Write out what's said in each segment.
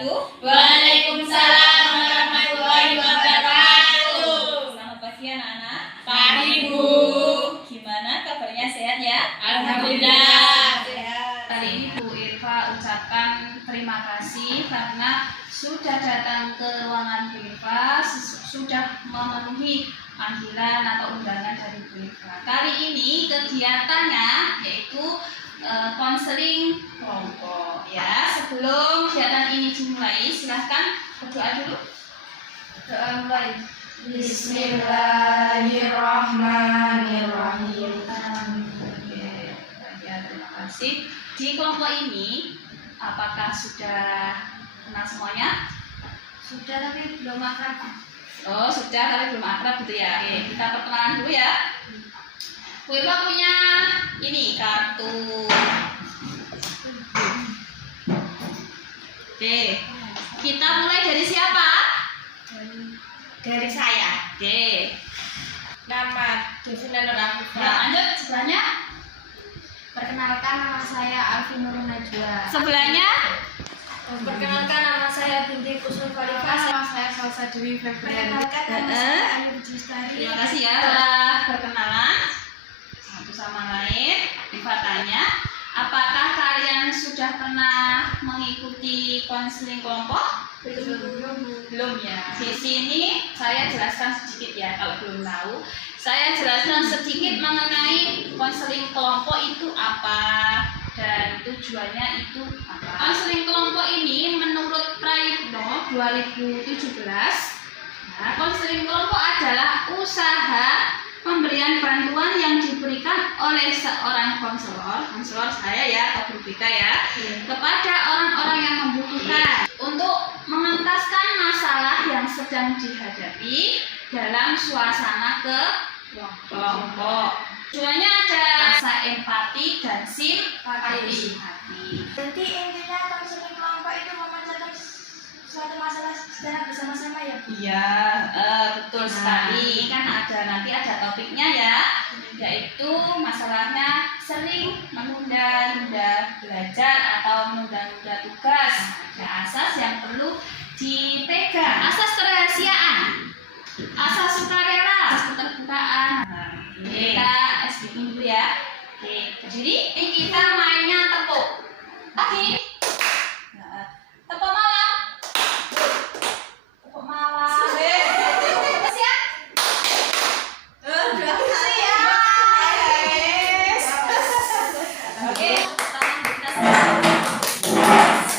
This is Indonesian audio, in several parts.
wabarakatuh. Waalaikumsalam warahmatullahi wabarakatuh. Selamat pagi anak-anak. Pagi Bu. Gimana kabarnya, sehat ya? Alhamdulillah. Kali ini Bu Irfa ucapkan terima kasih karena sudah datang ke ruangan Bu Irfa, sudah memenuhi panggilan atau undangan dari Bu Irfa. Kali ini kegiatannya yaitu konseling kelompok. Ya, sebelum kegiatan ini dimulai, silahkan berdoa dulu. Doa mulai. Bismillahirrahmanirrahim. Ya, terima kasih. Di kelompok ini, apakah sudah kenal semuanya? Sudah tapi belum akrab. Oh, sudah tapi belum akrab gitu ya. Oke, kita perkenalan dulu ya. Bu Irfa punya ini kartu. Oke, kita mulai dari siapa? Dari saya. Oke, Nama Devina Nur Afifah. nah, lanjut sebelahnya. Perkenalkan nama saya Alfi Nurul Najwa. Sebelahnya. Perkenalkan nama saya Binti Kusnul Khalifah. Nama saya Salsa Dewi Febrian. Perkenalkan nama saya Ayu Bujistari. Terima kasih ya telah berkenalan satu sama lain. Irfa tanya, apakah kalian sudah pernah mengikuti konseling kelompok? Belum ya. Di sini saya jelaskan sedikit ya, kalau belum tahu. Saya jelaskan sedikit mengenai konseling kelompok itu apa dan tujuannya itu apa. Konseling kelompok ini menurut Prayitno 2017, nah, konseling kelompok adalah usaha pemberian bantuan yang diberikan oleh seorang konselor saya ya atau guru BK ya, kepada orang-orang yang membutuhkan untuk mengentaskan masalah yang sedang dihadapi dalam suasana kelompok. Tujuannya ada rasa empati dan simpati. Jadi intinya konseling kelompok itu memecahkan suatu masalah secara bersama-sama ya Bu? Iya, betul sekali. Kan nanti ada topiknya ya, yaitu masalahnya sering menunda-nunda belajar atau menunda-nunda tugas. Ada asas yang perlu dipegang. Asas kerahasiaan, asas sukarela, asas keterbukaan. Kita speaking dulu ya. Oke, jadi kita mainnya tepuk. Oke. Tepuk malam. Tepuk malam. Siap? Oke, pertama kita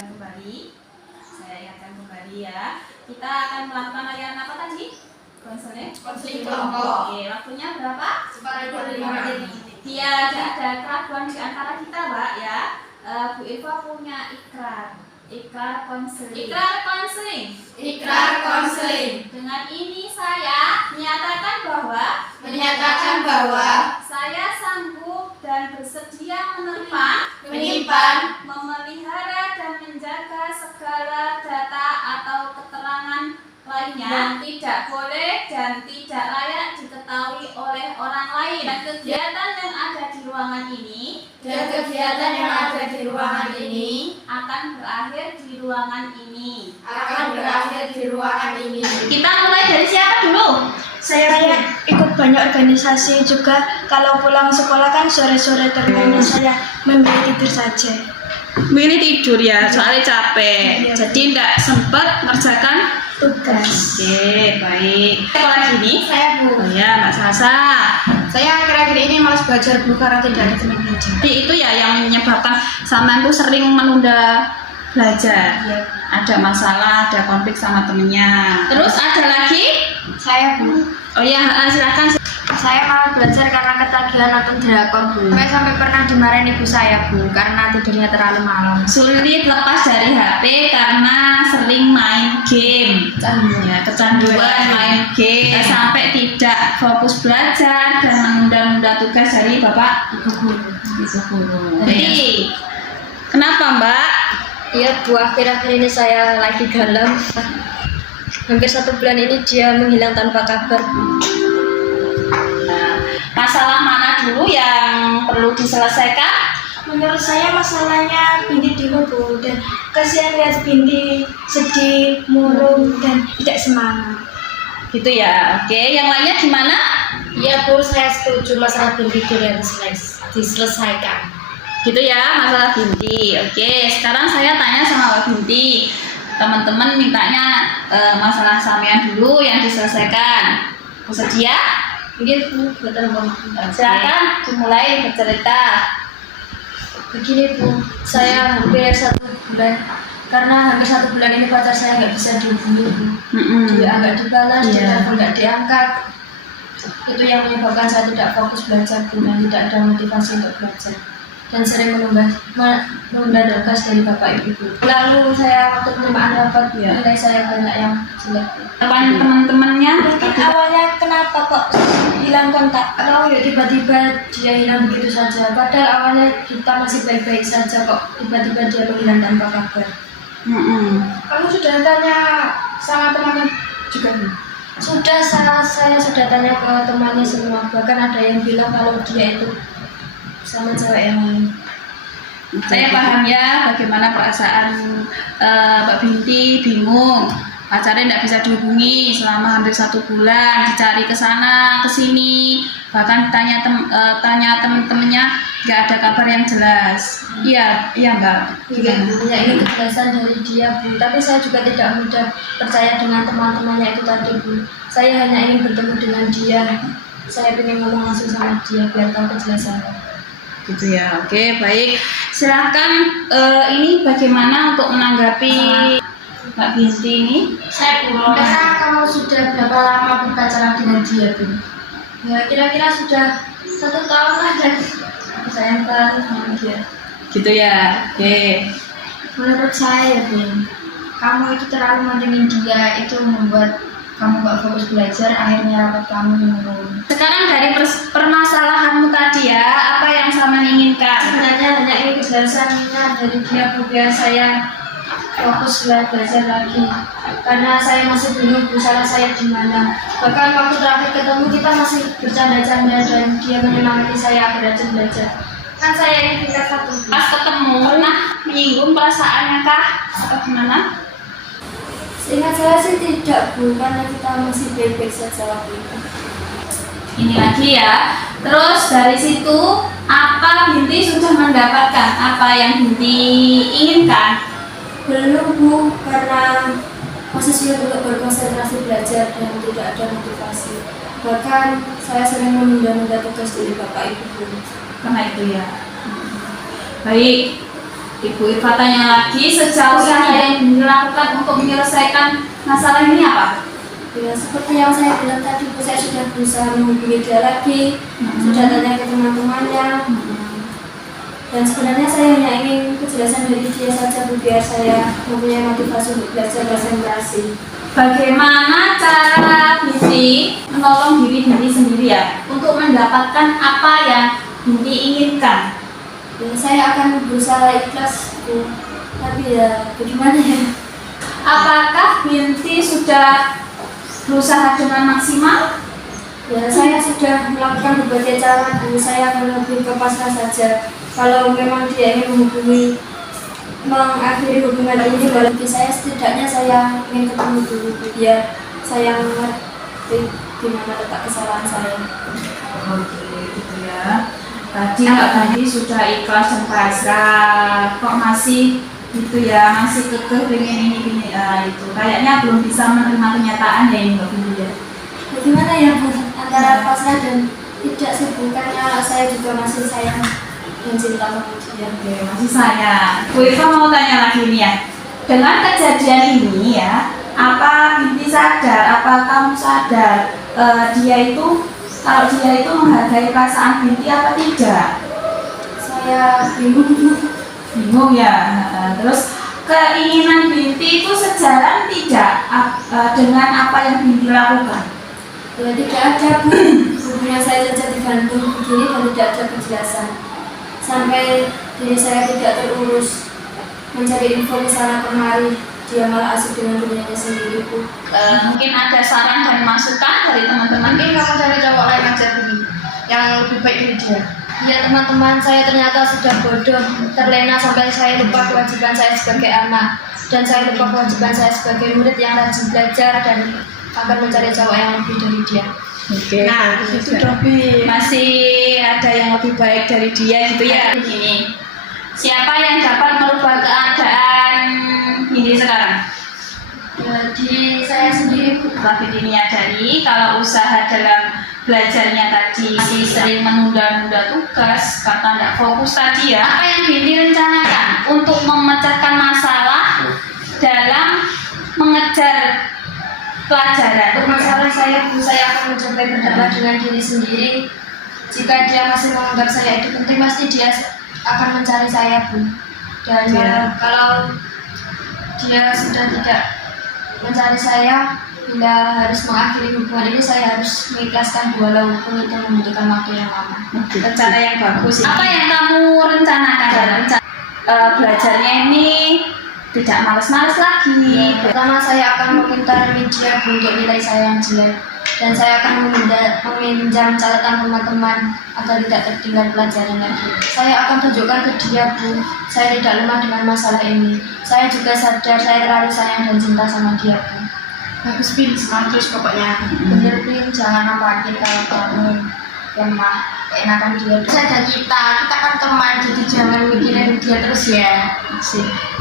kembali. Saya ingatkan kembali ya. Kita akan melakukan layanan apa tadi? Konseling kelompok. Oke, waktunya berapa? 45 menit. Biar tidak ada keraguan di antara kita, Mbak ya. Bu Irfa punya ikrar konseling. Ikrar konseling. Dengan ini saya Menyatakan bahwa saya sanggup dan bersedia menyimpan, memelihara dan menjaga segala data atau keterangan lainnya yang tidak boleh dan tidak layak diketahui oleh orang lain. Dan kegiatan yang ada di ruangan ini akan berakhir di ruangan ini. Kita mulai dari siapa dulu? Saya ikut banyak organisasi juga. Kalau pulang sekolah kan sore-sore terkadang saya memilih tidur saja. Milih tidur ya, soalnya capek. Jadi tidak sempat mengerjakan Tugas. Oke, baik. Siapa lagi nih? Saya Bu. Oh ya, Mbak Sasa. Saya akhir-akhir ini malas belajar Bu karena tidak ada teman belajar. Jadi itu ya yang menyebabkan sampean tuh sering menunda belajar. Iya. Ada masalah, ada konflik sama temennya. Terus ada lagi? Saya Bu. Oh ya, silakan. Saya malas belajar karena ketagihan nonton drakor Bu. Saya sampai pernah dimarahin ibu saya Bu karena tidurnya terlalu malam. Sulit lepas dari HP karena sering main game. Ya, kecanduan main game sampai tidak fokus belajar dan menunda-nunda tugas dari Bapak Ibu Guru. Jadi, kenapa Mbak? Iya Bu, akhir-akhir ini saya lagi galau. Hampir 1 bulan ini dia menghilang tanpa kabar. Masalah mana dulu yang perlu diselesaikan? Menurut saya masalahnya Binti dihukum dan kasihan lihat Binti sedih, murung dan tidak semangat. Gitu ya. Oke, yang lainnya gimana? Iya Bu, saya setuju masalah Binti itu harus diselesaikan. Gitu ya, masalah Binti. Oke, sekarang saya tanya sama Mbak Binti. Teman-teman mintanya masalah sampean dulu yang diselesaikan. Bersedia? Begitu, betul Bu. Silakan dimulai bercerita. Begini Bu, saya hampir 1 bulan, karena hampir 1 bulan ini pacar saya nggak bisa dihubungi Bu. Dia nggak dibalas, telepon nggak diangkat. Itu yang menyebabkan saya tidak fokus belajar Bu, dan tidak ada motivasi untuk belajar. Dan sering menunda tugas dari Bapak Ibu Bu. Lalu saya waktu penerimaan rapat, nilai saya banyak yang jelek Bu. Teman-temannya Mungkin awalnya kenapa kok hilang kontak? Tahu ya, tiba-tiba dia hilang begitu saja. Padahal awalnya kita masih baik-baik saja, kok tiba-tiba dia menghilang tanpa kabar. Kamu sudah tanya sama temannya juga Bu? Sudah, saya sudah tanya ke temannya semua. Bahkan ada yang bilang kalau dia itu sama cewek yang lain. Saya paham ya bagaimana perasaan Mbak Binti, bingung. Pacarnya tidak bisa dihubungi selama hampir 1 bulan, dicari ke sana, ke sini, bahkan tanya teman-temannya nggak ada kabar yang jelas. Iya Mbak. Iya Bu, ya ini kejelasan dari dia Bu. Tapi saya juga tidak mudah percaya dengan teman-temannya itu tadi Bu. Saya hanya ingin bertemu dengan dia. Saya ingin ngomong langsung sama dia biar tahu kejelasannya. Gitu ya. Oke, baik. Silahkan ini bagaimana untuk menanggapi Mbak Binti ini? Saya Bu, karena kamu sudah berapa lama berpacaran dengan dia Bu? Ya kira-kira sudah 1 tahun lah, dan aku sayang banget sama dia. Gitu ya. Oke. Menurut saya Bu, kamu itu terlalu mentingin dia, itu membuat kamu gak fokus belajar, akhirnya rapat kamu menurun. Sekarang dari permasalahanmu tadi ya, apa yang sama inginkan? Sebenarnya hanya ini kejelasannya dari dia Bu, biar saya fokus belajar lagi, karena saya masih bingung Bu, salah saya di mana. Bahkan waktu terakhir ketemu kita masih bercanda-canda dan dia menyemangati saya agar rajin belajar. Kan saya ini tingkat 1 Bu. Pas ketemu pernah menyinggung perasaannya kah? Atau gimana? Seingat saya sih tidak Bu, karena kita masih baik-baik saja waktu itu. Ini lagi ya. Terus dari situ apa Binti sudah mendapatkan apa yang Binti inginkan? Belum Bu, karena masih sulit untuk berkonsentrasi belajar dan tidak ada motivasi. Bahkan saya sering menunda-nunda tugas dari Bapak Ibu Bu. Karena itu ya. Baik, Ibu Irfa tanya lagi, sejauh ini yang dilakukan untuk menyelesaikan masalah ini apa? Ya, seperti yang saya bilang tadi Bu, saya sudah berusaha menghubungi dia lagi, sudah tanya ke teman-temannya. Dan sebenarnya saya hanya ingin kejelasan dari dia saja Bu, biar saya mempunyai motivasi untuk belajar konsentrasi. Bagaimana cara Binti menolong diri Binti sendiri ya untuk mendapatkan apa yang Binti inginkan? Ya, saya akan berusaha ikhlas Bu, tapi ya bagaimana ya? Apakah Binti sudah berusaha dengan maksimal? Ya, saya sudah melakukan berbagai cara Bu, saya akan lebih ke pasrah saja. Kalau memang dia ingin mengakhiri hubungan ini, walaupun saya setidaknya saya ingin ketemu dulu Bu, biar saya mengerti di mana letak kesalahan saya. Oke, gitu ya. Tadi Mbak Binti sudah ikhlas dan pasrah, kok masih gitu ya, masih kekeh pengen ini itu. Kayaknya belum bisa menerima kenyataan ya ini Mbak Binti ya. Bagaimana ya Bu, antara pasrah dan tidak sih Bu, karena saya juga masih sayang dan cinta sama dia. Oke, masih sayang. Bu Irfa mau tanya lagi nih ya. Dengan kejadian ini ya, apa Binti sadar, apa kamu sadar dia itu kalau dia itu menghargai perasaan Binti apa tidak? Saya bingung Bu. Bingung ya. Terus keinginan Binti itu sejalan tidak dengan apa yang Binti lakukan? Ya tidak ada Bu, hubungan saya saja digantung begini dan tidak ada kejelasan. Sampai diri saya tidak terurus, mencari info ke sana kemari, dia malah asik dengan dunianya sendiri Bu. Mungkin ada saran dan masukan dari teman-teman. Mungkin kamu cari cowok lain aja Bu, yang lebih baik dari dia. Ya teman-teman, saya ternyata sudah bodoh, terlena sampai saya lupa kewajiban saya sebagai anak. Dan saya lupa kewajiban saya sebagai murid yang rajin belajar dan akan mencari cowok yang lebih dari dia. Oke. Nah, itu Dobi. masih ada yang lebih baik dari dia gitu ya. Gini, siapa yang dapat merubah keadaan ini sekarang? Jadi saya sendiri Tapi menyadari kalau usaha dalam belajarnya tadi masih sering menunda-nunda tugas karena tidak fokus tadi ya. Apa yang Binti rencanakan untuk memecahkan masalah dalam mengejar pelajaran? untuk masalah saya akan mencoba berdebat dengan diri sendiri. Jika dia masih menganggap saya itu penting, pasti dia akan mencari saya, Bu. Dan kalau dia sudah tidak mencari saya, bila harus mengakhiri hubungan ini, saya harus mengikhlaskan walaupun itu membutuhkan waktu yang lama. Rencana yang bagus. Apa yang kamu rencanakan dalam belajarnya ini? Tidak males-males lagi. Pertama, saya akan meminta media untuk nilai saya yang jelek, dan saya akan meminjam catatan teman-teman agar tidak tertinggal pelajaran lagi. Saya akan tunjukkan ke dia, Bu, saya tidak lemah dengan masalah ini. Saya juga sadar saya terlalu sayang dan cinta sama dia, Bu. Bagus Bin, semangat terus pokoknya. Bener, Bin, jangan nampakin kalau kamu lemah, enakan dia. Sadar kita kan teman, jadi jangan mikirin dia terus ya.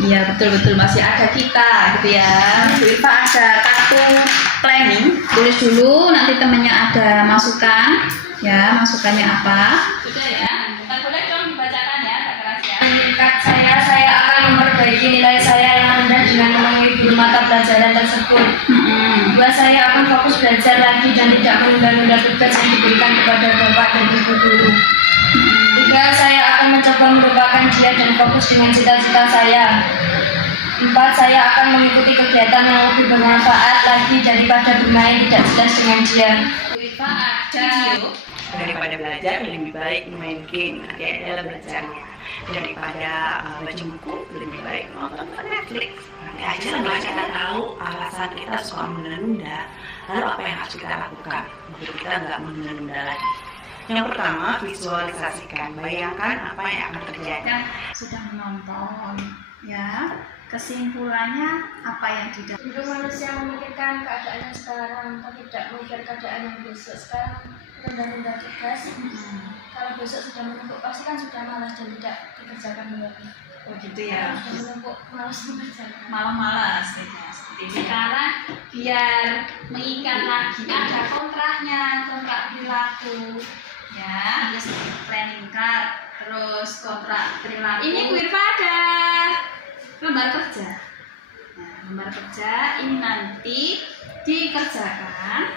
Iya betul masih ada kita gitu ya. Bu Irfa ada kartu planning, tulis dulu nanti temennya ada masukan ya, masukannya apa? Sudah ya. Ntar boleh dong dibacakan ya, Kak Keras ya. Meningkat saya akan memperbaiki nilai saya yang rendah dengan memenuhi guru mata pelajaran tersebut. Dua, saya akan fokus belajar lagi dan tidak menunda-nunda tugas yang diberikan kepada bapak dan ibu guru. Tiga, saya akan mencoba melupakan dia dan fokus dengan cita-cita saya. Empat, saya akan mengikuti kegiatan yang lebih bermanfaat lagi daripada bermain tidak jelas dengan dia. Bu Irfa ada Daripada belajar lebih baik main game dalam belajarnya, daripada baca buku lebih baik nonton Netflix. Nanti aja lah kita tahu alasan kita suka menunda-nunda, lalu apa yang harus kita lakukan untuk kita nggak menunda-nunda lagi. Yang pertama, visualisasikan, bayangkan apa yang akan terjadi. kan sudah menonton ya, kesimpulannya apa yang tidak. Untuk manusia memikirkan keadaannya sekarang, tapi tidak memikir keadaan yang besok. Sekarang menunda-nunda tugas. Kalau besok sudah menumpuk, pasti kan sudah malas dan tidak dikerjakan lagi. Oh gitu ya. Sudah menumpuk, malas mengerjakan. Malas-malas ya. Sekarang biar mengikat lagi ada kontraknya, kontrak perilaku ya, terus planning card, terus kontrak perilaku. Ini Bu Irfa ada lembar kerja. Nah, lembar kerja ini nanti dikerjakan.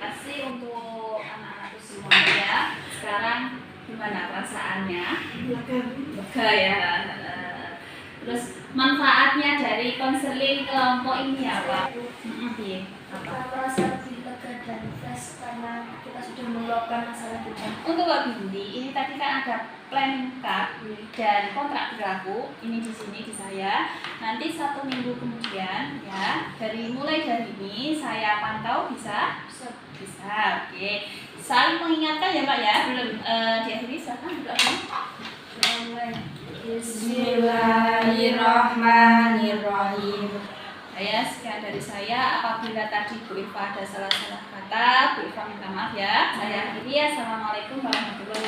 Kasih untuk anak-anakku semua ya. Sekarang gimana perasaannya? Lega ya. Terus manfaatnya dari konseling kelompok ini apa? Kita merasa lebih lega dan fresh karena kita sudah meluapkan masalah kita. Untuk Mbak Bindi, ini tadi kan ada planning card dan kontrak perilaku. Ini di sini di saya. Nanti 1 minggu kemudian ya, mulai dari ini saya pantau bisa. Oke. Saling mengingatkan ya Pak ya. Belum diakhiri silakan berdoa. Bismillahirrahmanirrahim. Ya, sekian dari saya. Apabila tadi Bu Irfa ada salah-salah kata, Bu Irfa minta maaf ya. Saya akhiri. Assalamualaikum warahmatullahi wabarakatuh.